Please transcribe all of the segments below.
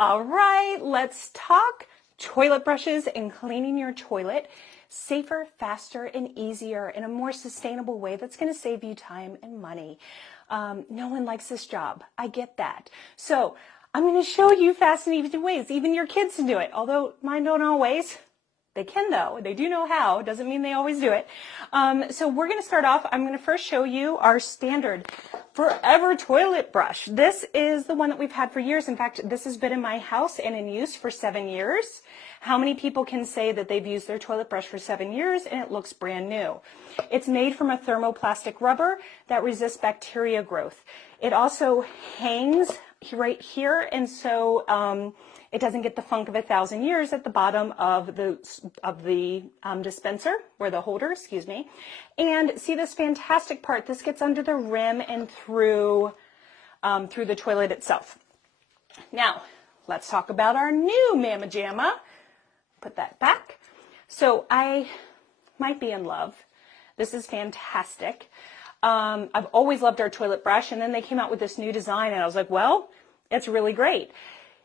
All right, let's talk toilet brushes and cleaning your toilet safer, faster, and easier in a more sustainable way that's going to save you time and money. No one likes this job. I get that. So I'm going to show you fast and easy ways. Even your kids can do it, although mine don't always. They can though. They do know how. Doesn't mean they always do it. So we're going to start off. I'm going to first show you our standard Forever Toilet Brush. This is the one that we've had for years. In fact, this has been in my house and in use for 7 years. How many people can say that they've used their toilet brush for 7 years and it looks brand new? It's made from a thermoplastic rubber that resists bacteria growth. It also hangs right here, and so it doesn't get the funk of 1,000 years at the bottom of the dispenser, or the holder, excuse me. And see this fantastic part, this gets under the rim and through the toilet itself. Now, let's talk about our new Mama Jamma. Put that back. So I might be in love. This is fantastic. I've always loved our toilet brush, and then they came out with this new design, and I was like, well, it's really great.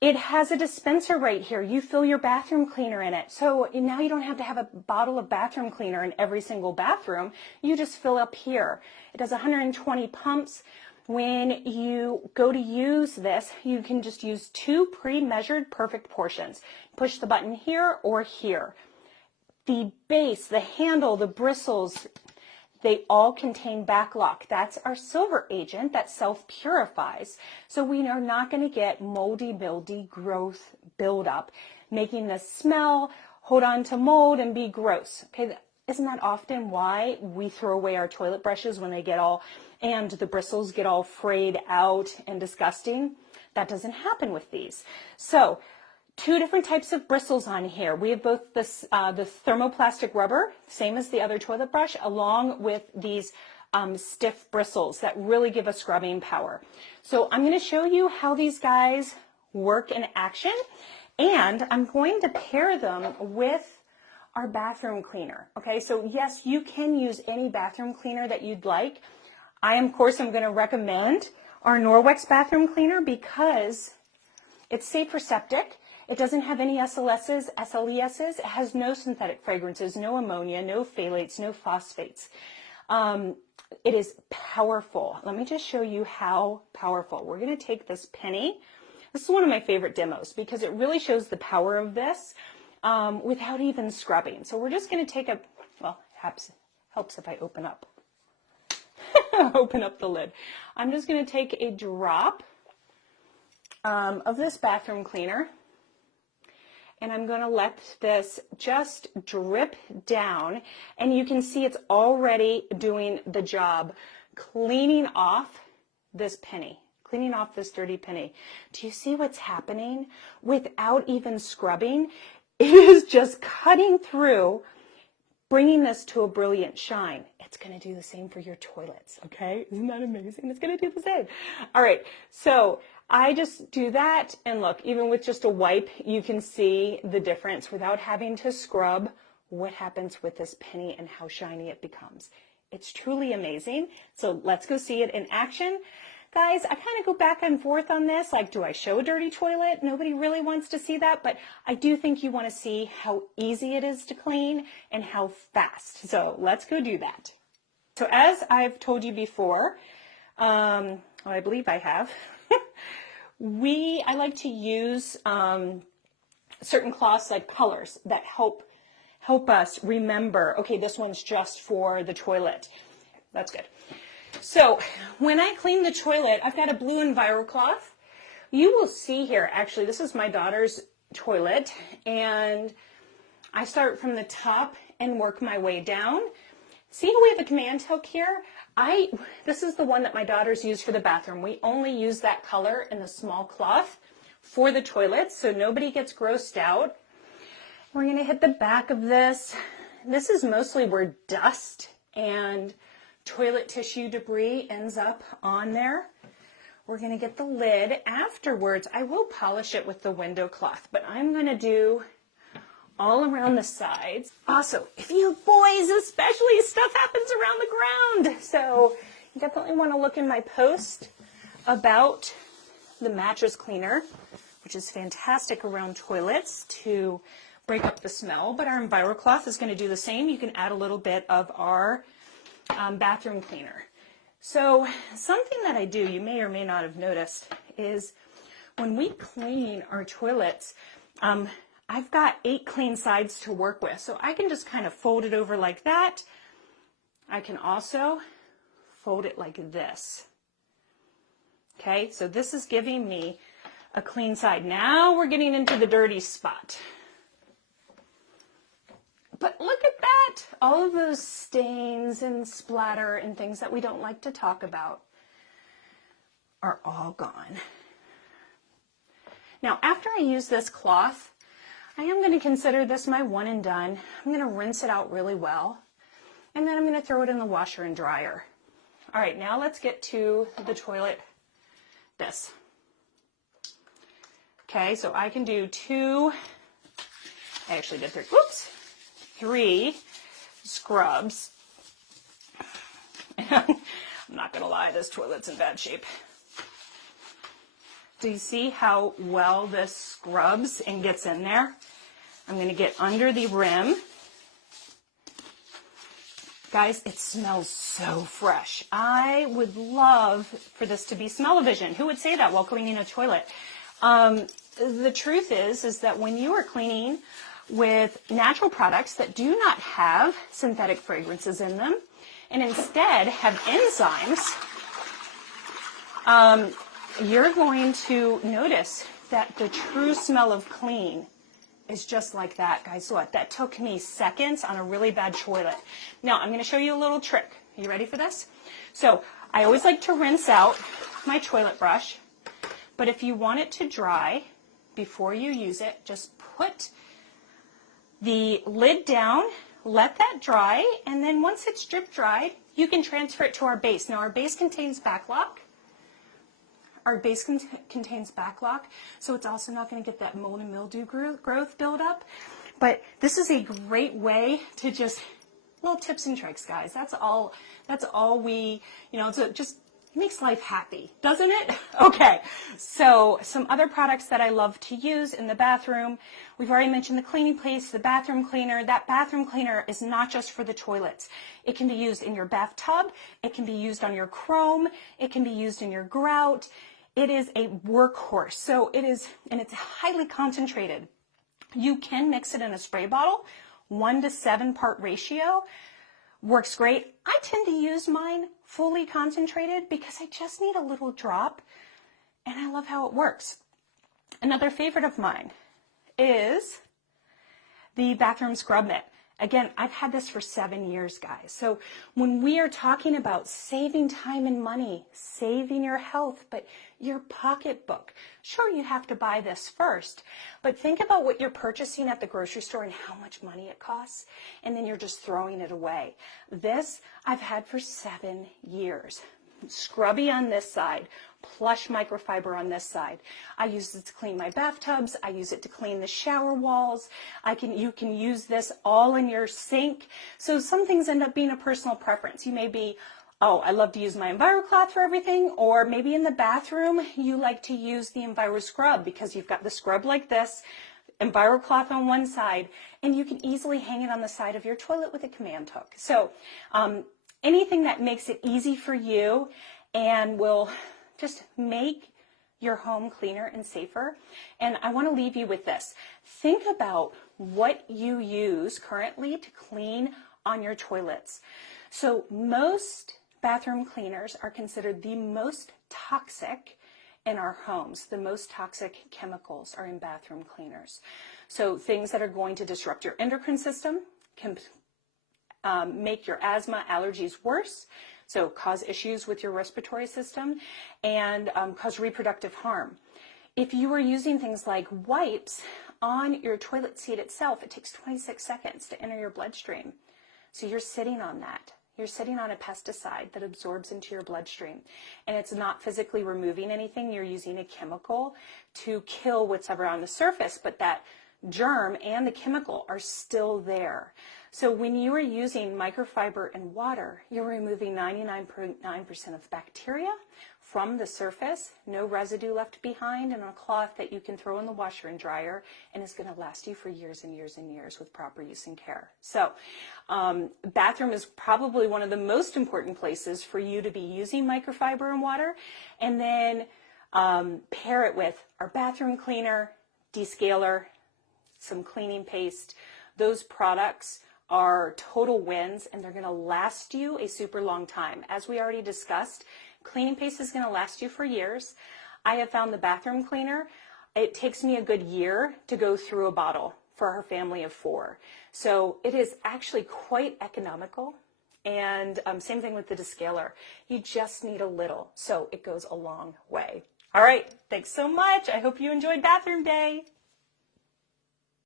It has a dispenser right here. You fill your bathroom cleaner in it. So now you don't have to have a bottle of bathroom cleaner in every single bathroom. You just fill up here. It does 120 pumps. When you go to use this, you can just use 2 pre-measured perfect portions. Push the button here or here. The base, the handle, the bristles, they all contain backlock. That's our silver agent that self-purifies. So we are not going to get moldy, mildew, growth, buildup, making the smell, hold on to mold, and be gross. Okay, isn't that often why we throw away our toilet brushes when they get all, and the bristles get all frayed out and disgusting? That doesn't happen with these. So 2 different types of bristles on here. We have both this, the thermoplastic rubber, same as the other toilet brush, along with these stiff bristles that really give us scrubbing power. So I'm going to show you how these guys work in action, and I'm going to pair them with our bathroom cleaner. Okay, so yes, you can use any bathroom cleaner that you'd like. Of course, I'm going to recommend our Norwex Bathroom Cleaner because it's safe for septic. It doesn't have any SLSs, SLESs. It has no synthetic fragrances, no ammonia, no phthalates, no phosphates. It is powerful. Let me just show you how powerful. We're going to take this penny. This is one of my favorite demos because it really shows the power of this without even scrubbing. So we're just going to take well, helps if I open up. Open up the lid. I'm just going to take a drop of this bathroom cleaner. And I'm going to let this just drip down, and you can see it's already doing the job, cleaning off this penny, cleaning off this dirty penny. Do you see what's happening without even scrubbing? It is just cutting through, bringing this to a brilliant shine. It's going to do the same for your toilets, okay? Isn't that amazing? It's going to do the same. All right, so I just do that, and look, even with just a wipe, you can see the difference without having to scrub what happens with this penny and how shiny it becomes. It's truly amazing. So let's go see it in action. Guys, I kind of go back and forth on this. Like, do I show a dirty toilet? Nobody really wants to see that, but I do think you want to see how easy it is to clean and how fast. So let's go do that. So as I've told you before, well, I believe I have, I like to use certain cloths like colors that help us remember, okay, this one's just for the toilet. That's good. So when I clean the toilet, I've got a blue Enviro cloth. You will see here, actually, this is my daughter's toilet, and I start from the top and work my way down. See how we have a command hook here? This is the one that my daughters use for the bathroom. We only use that color in the small cloth for the toilet, so nobody gets grossed out. We're going to hit the back of this. This is mostly where dust and toilet tissue debris ends up on there. We're going to get the lid. Afterwards, I will polish it with the window cloth, but I'm going to do all around the sides. Also, if you boys especially, stuff happens around the ground. So you definitely want to look in my post about the mattress cleaner which is fantastic around toilets to break up the smell, but our EnviroCloth is going to do the same. You can add a little bit of our bathroom cleaner. So something that I do, you may or may not have noticed, is when we clean our toilets, I've got 8 clean sides to work with. So I can just kind of fold it over like that. I can also fold it like this. Okay, so this is giving me a clean side. Now we're getting into the dirty spot. But look at that. All of those stains and splatter and things that we don't like to talk about are all gone. Now, after I use this cloth, I am going to consider this my one and done. I'm going to rinse it out really well, and then I'm going to throw it in the washer and dryer. All right, now let's get to the toilet. This. Okay, so I can do 2, I actually did 3, whoops, 3 scrubs. I'm not going to lie, this toilet's in bad shape. Do you see how well this scrubs and gets in there? I'm going to get under the rim. Guys, it smells so fresh. I would love for this to be smell-o-vision. Who would say that while cleaning a toilet? The truth is that when you are cleaning with natural products that do not have synthetic fragrances in them, and instead have enzymes, you're going to notice that the true smell of clean is just like that. Guys, what? That took me seconds on a really bad toilet. Now, I'm going to show you a little trick. Are you ready for this? So, I always like to rinse out my toilet brush, but if you want it to dry before you use it, just put the lid down, let that dry, and then once it's drip dried, you can transfer it to our base. Now, our base contains backlock. Contains backlock, so it's also not going to get that mold and mildew growth buildup. But this is a great way to just, little tips and tricks, guys. That's all we, it just makes life happy, doesn't it? Okay, so some other products that I love to use in the bathroom. We've already mentioned the cleaning paste, the bathroom cleaner. That bathroom cleaner is not just for the toilets. It can be used in your bathtub. It can be used on your chrome. It can be used in your grout. It is a workhorse. So it is, and it's highly concentrated. You can mix it in a spray bottle, 1 to 7 part ratio. Works great. I tend to use mine fully concentrated because I just need a little drop, and I love how it works. Another favorite of mine is the bathroom scrub mitt. Again, I've had this for 7 years, guys. So when we are talking about saving time and money, saving your health, but your pocketbook, sure, you have to buy this first, but think about what you're purchasing at the grocery store and how much money it costs, and then you're just throwing it away. This I've had for 7 years. Scrubby on this side, plush microfiber on this side. I use it to clean my bathtubs. I use it to clean the shower walls. You can use this all in your sink. So some things end up being a personal preference. You may be, oh, I love to use my EnviroCloth for everything, or maybe in the bathroom you like to use the EnviroScrub because you've got the scrub like this, EnviroCloth on one side, and you can easily hang it on the side of your toilet with a command hook. So anything that makes it easy for you and will just make your home cleaner and safer. And I want to leave you with this. Think about what you use currently to clean on your toilets. So most bathroom cleaners are considered the most toxic in our homes. The most toxic chemicals are in bathroom cleaners. So things that are going to disrupt your endocrine system can make your asthma, allergies worse, so cause issues with your respiratory system, and cause reproductive harm. If you are using things like wipes on your toilet seat itself, it takes 26 seconds to enter your bloodstream. So you're sitting on that. You're sitting on a pesticide that absorbs into your bloodstream, and it's not physically removing anything. You're using a chemical to kill what's ever on the surface, but that germ and the chemical are still there. So when you are using microfiber and water, you're removing 99.9% of bacteria, from the surface, no residue left behind, and a cloth that you can throw in the washer and dryer and is going to last you for years and years and years with proper use and care. So bathroom is probably one of the most important places for you to be using microfiber and water, and then pair it with our bathroom cleaner, descaler, some cleaning paste. Those products are total wins, and they're going to last you a super long time. As we already discussed, cleaning paste is going to last you for years. I have found the bathroom cleaner, it takes me a good year to go through a bottle for our family of 4. So it is actually quite economical. And same thing with the descaler. You just need a little, so it goes a long way. All right, thanks so much. I hope you enjoyed Bathroom Day.